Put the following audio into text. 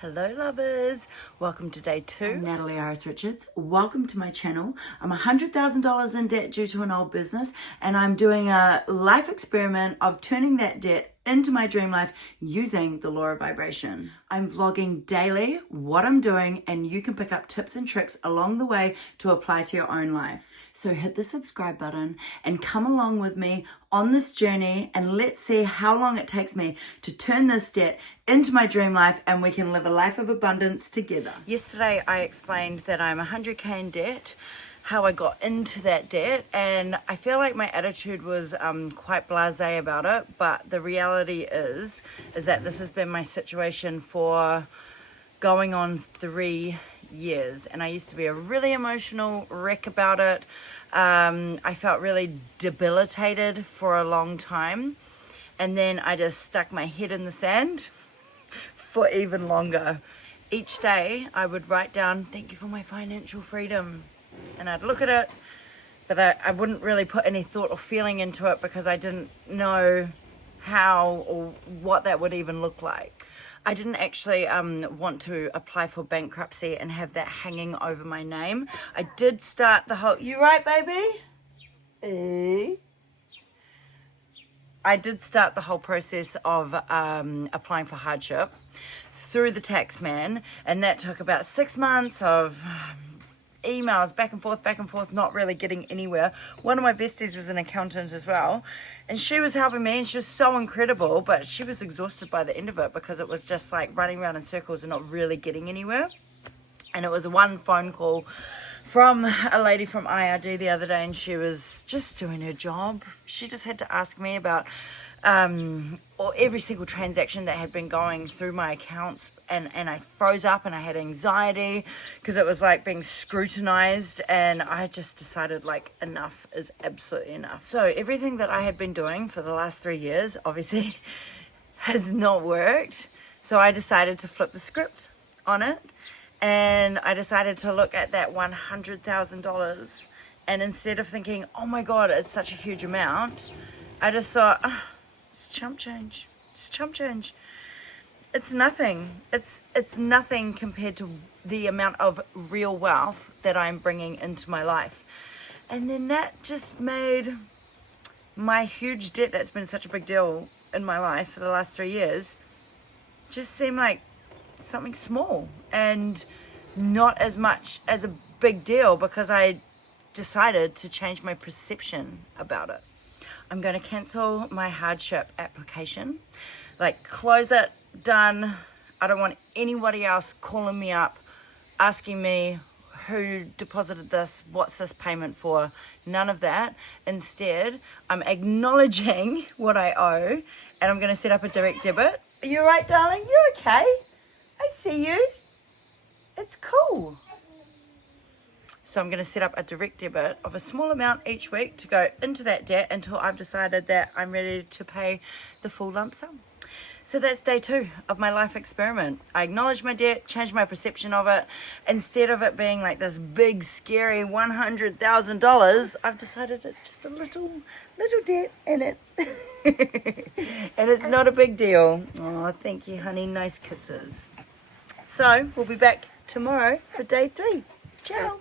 Hello lovers, welcome to day 2. I'm Natalie Iris Richards. Welcome to my channel. I'm $100,000 in debt due to an old business, and I'm doing a life experiment of turning that debt into my dream life using the law of vibration. I'm vlogging daily what I'm doing, and you can pick up tips and tricks along the way to apply to your own life. So hit the subscribe button and come along with me on this journey, and let's see how long it takes me to turn this debt into my dream life, and we can live a life of abundance together. Yesterday I explained that I'm 100k in debt, how I got into that debt, and I feel like my attitude was quite blasé about it, but the reality is that this has been my situation for going on 3 years, and I used to be a really emotional wreck about it. I felt really debilitated for a long time, and then I just stuck my head in the sand for even longer. Each day I would write down, thank you for my financial freedom, and I'd look at it, but I wouldn't really put any thought or feeling into it because I didn't know how or what that would even look like. I didn't actually want to apply for bankruptcy and have that hanging over my name. I did start the whole... You right, baby? I did start the whole process of applying for hardship through the tax man, and that took about 6 months of emails back and forth, not really getting anywhere. One of my besties is an accountant as well, and she was helping me, and she was so incredible, but she was exhausted by the end of it because it was just like running around in circles and not really getting anywhere. And it was one phone call from a lady from IRD the other day, and she was just doing her job. She just had to ask me about or every single transaction that had been going through my accounts, and I froze up and I had anxiety because it was like being scrutinized, and I just decided like enough is absolutely enough. So everything that I had been doing for the last 3 years obviously has not worked, so I decided to flip the script on it, and I decided to look at that $100,000, and instead of thinking, oh my god, it's such a huge amount, I just thought, it's chump change. It's chump change. It's nothing. It's nothing compared to the amount of real wealth that I'm bringing into my life. And then that just made my huge debt that's been such a big deal in my life for the last 3 years just seem like something small and not as much as a big deal because I decided to change my perception about it. I'm going to cancel my hardship application, like close it, done. I don't want anybody else calling me up, asking me who deposited this, what's this payment for, none of that. Instead, I'm acknowledging what I owe, and I'm going to set up a direct debit. Are you all right, darling? You're okay? I see you. It's cool. So I'm going to set up a direct debit of a small amount each week to go into that debt until I've decided that I'm ready to pay the full lump sum. So that's day 2 of my life experiment. I acknowledge my debt, change my perception of it. Instead of it being like this big, scary $100,000, I've decided it's just a little debt in it. And it's not a big deal. Oh, thank you, honey. Nice kisses. So we'll be back tomorrow for day 3. Ciao.